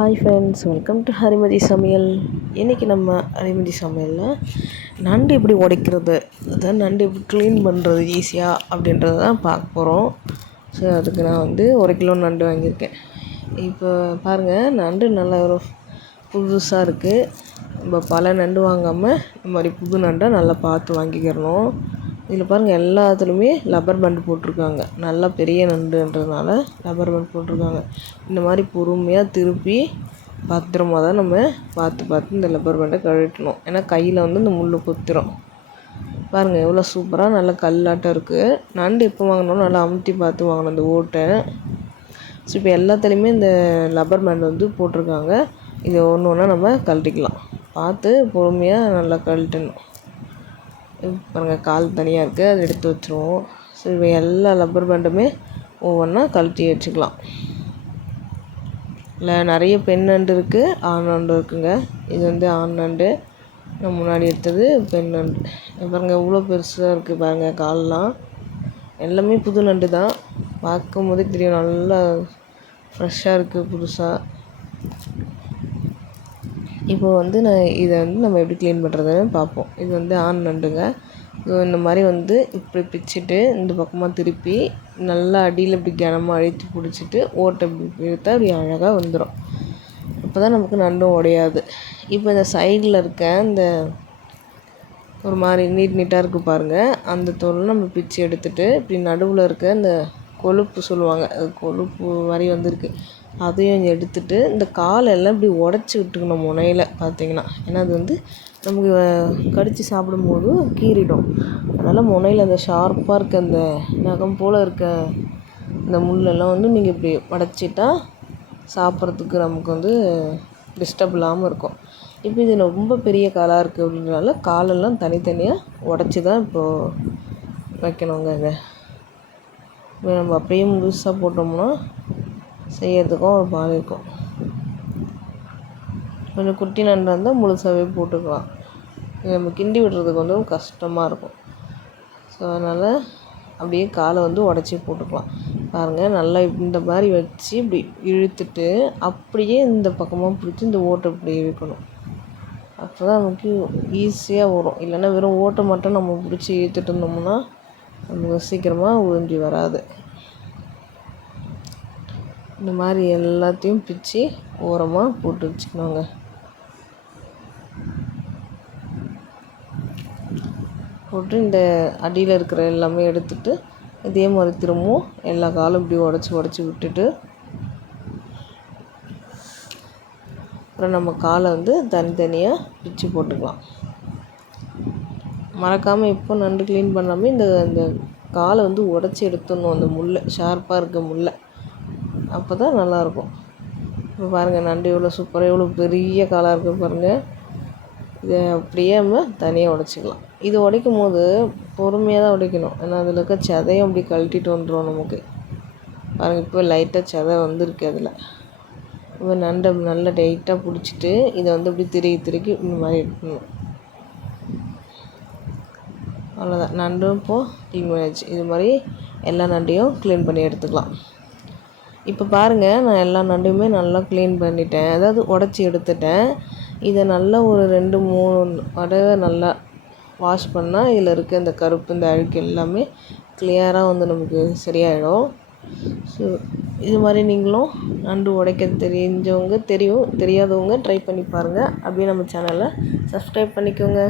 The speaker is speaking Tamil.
Hi friends welcome to Harimathi சமையல் இன்றைக்கி நம்ம ஹரிமதி சமையலில் நண்டு எப்படி உடைக்கிறது? அதாவது நண்டு எப்படி க்ளீன் பண்ணுறது ஈஸியாக அப்படின்றத தான் பார்க்க போகிறோம் ஸோ அதுக்கு நான் வந்து ஒரு கிலோ நண்டு வாங்கியிருக்கேன். இப்போ பாருங்கள் நண்டு நல்லா ஒரு புதுசாக இருக்குது நம்ம பல நண்டு வாங்காமல் இந்த மாதிரி புது நண்டை நல்லா பார்த்து வாங்கிக்கிறணும். இதில் பாருங்கள் எல்லாத்துலேயுமே லப்பர் பேண்டு போட்டிருக்காங்க. நல்லா பெரிய நண்டுன்றதுனால லப்பர் பேண்ட் போட்டிருக்காங்க. இந்த மாதிரி பொறுமையாக திருப்பி பத்திரமா தான் நம்ம பார்த்து பார்த்து இந்த லப்பர் பேண்டை கழட்டணும் ஏன்னா கையில் வந்து இந்த முள் குத்திரும். பாருங்கள் எவ்வளோ சூப்பராக நல்லா கல்லாட்டம் இருக்குது நண்டு எப்போ வாங்கினாலும் நல்லா அமுத்தி பார்த்து வாங்கணும் இந்த ஓட்டை. ஸோ இப்போ எல்லாத்துலேயுமே இந்த லப்பர் பேண்ட் வந்து போட்டிருக்காங்க. இதை ஒன்று ஒன்றா நம்ம கழட்டிக்கலாம். பார்த்து பொறுமையாக நல்லா கழட்டணும். பாருங்கள் கால் தனியாக இருக்குது அதை எடுத்து வச்சுருவோம். ஸோ இவை எல்லா லப்பர் பேண்டுமே ஒவ்வொன்றா கழட்டி வச்சுக்கலாம். இல்லை நிறைய பெண் நண்டு இருக்குது ஆண் நண்டு இருக்குங்க. இது வந்து ஆண் நண்டு நான் முன்னாடி எடுத்தது பெண் நண்டு பாருங்கள் எவ்வளோ பெருசாக இருக்குது பாருங்கள் கால்லாம். எல்லாமே புது நண்டு தான். பார்க்கும் போதே தெரியும் நல்லா ஃப்ரெஷ்ஷாக இருக்குது புதுசாக இப்போ வந்து நான் இதை வந்து நம்ம எப்படி க்ளீன் பண்ணுறதுன்னு பார்ப்போம். இது வந்து ஆண் நண்டுங்க. ஸோ இந்த மாதிரி வந்து இப்படி பிச்சுட்டு இந்த பக்கமாக திருப்பி நல்லா அடியில் இப்படி கனமாக அழுத்தி பிடிச்சிட்டு ஓட்டை இப்படி எடுத்தால் அப்படி அழகாக வந்துடும் அப்போ தான் நமக்கு நண்டும் உடையாது. இப்போ இந்த சைடில் இருக்க இந்த ஒரு மாதிரி நீட் நீட்டாக இருக்குது பாருங்கள் அந்த தோலை நம்ம பிச்சு எடுத்துகிட்டு இப்படி நடுவில் இருக்க இந்த கொழுப்பு சொல்லுவாங்க. அது கொழுப்பு மாதிரி வந்திருக்கு. அதையும் எடுத்துட்டு இந்த காலெல்லாம் இப்படி உடச்சி விட்டுக்கணும் முனையில் பார்த்தீங்கன்னா ஏன்னா அது வந்து நமக்கு கடித்து சாப்பிடும்போது கீறிடும். அதனால் முனையில் அந்த ஷார்ப்பாக இருக்க அந்த நகம் போல் இருக்க இந்த முள்ளெல்லாம் வந்து நீங்கள் இப்படி உடச்சிட்டா சாப்பிட்றதுக்கு நமக்கு வந்து டிஸ்டர்ப் இல்லாமல் இருக்கும். இப்போ இது ரொம்ப பெரிய காலாக இருக்குது அப்படின்றனால காலெல்லாம் தனித்தனியாக உடச்சி தான் இப்போது வைக்கணுங்க இப்போ நம்ம அப்படியே முழுசாக போட்டோம்னா செய்கிறதுக்கும் ஒரு மாதிரி இருக்கும். கொஞ்சம் குட்டி நண்டாக இருந்தால் முழுசாகவே போட்டுக்கலாம். இது நம்ம கிண்டி விடுறதுக்கு வந்து கஷ்டமாக இருக்கும். ஸோ அதனால் அப்படியே காலை வந்து உடச்சி போட்டுக்கலாம். பாருங்கள் நல்லா இந்த மாதிரி வச்சு இப்படி இழுத்துட்டு அப்படியே இந்த பக்கமாக பிடிச்சி இந்த ஓட்டை இப்படி இழுக்கணும் அப்போ தான் நமக்கு ஈஸியாக வரும். இல்லைன்னா வெறும் ஓட்டை மட்டும் நம்ம பிடிச்சி இழுத்துட்டு இருந்தோம்னா நமக்கு சீக்கிரமாக உறிஞ்சி வராது. இந்த மாதிரி எல்லாத்தையும் பிச்சு ஓரமாக போட்டு வச்சுக்கணுங்க. போட்டு இந்த அடியில் இருக்கிற எல்லாமே எடுத்துட்டு இதே மாதிரி திரும்பவும் எல்லா காலும் இப்படி உடச்சி உடச்சி விட்டுட்டு அப்புறம் நம்ம காலை வந்து தனித்தனியாக பிச்சு போட்டுக்கலாம். மறக்காமல் இப்போ நண்டு க்ளீன் பண்ணாமல் இந்த இந்த காலை வந்து உடச்சி எடுத்துடணும் அந்த முள்ளை ஷார்ப்பாக இருக்க முள்ளை அப்போ தான் நல்லாயிருக்கும். இப்போ பாருங்கள் நண்டு எவ்வளோ சூப்பராக எவ்வளோ பெரிய காலாக இருக்குது பாருங்கள் இதை அப்படியே நம்ம தனியாக உடச்சிக்கலாம். இது உடைக்கும் போது பொறுமையாக தான் உடைக்கணும். ஏன்னா அதில் இருக்க சதையும் அப்படி கழட்டிட்டு வந்துடும் நமக்கு. பாருங்கள் இப்போ லைட்டாக சதை வந்திருக்கு அதில். இப்போ நண்டை நல்லா டைட்டாக பிடிச்சிட்டு இதை வந்து அப்படி திருக்கி திருக்கி இந்த மாதிரி எடுக்கணும். அவ்வளோதான் நண்டும் இப்போது க்ளீன் பண்ணியாச்சு இது மாதிரி எல்லா நண்டையும் க்ளீன் பண்ணி எடுத்துக்கலாம். இப்போ பாருங்கள் நான் எல்லா நண்டையுமே நல்லா க்ளீன் பண்ணிட்டேன். அதாவது உடச்சி எடுத்துட்டேன். இதை நல்லா ஒரு ரெண்டு மூணு தடவை நல்லா வாஷ் பண்ணால் இதில் இருக்க இந்த கருப்பு இந்த அழுக்கு எல்லாமே கிளியராக வந்து நமக்கு சரியாயிடும். ஸோ இது மாதிரி நீங்களும் நண்டு உடைக்க தெரிஞ்சவங்க தெரியும் தெரியாதவங்க ட்ரை பண்ணி பாருங்கள் அப்படியே நம்ம சேனலை சப்ஸ்கிரைப் பண்ணிக்கோங்க.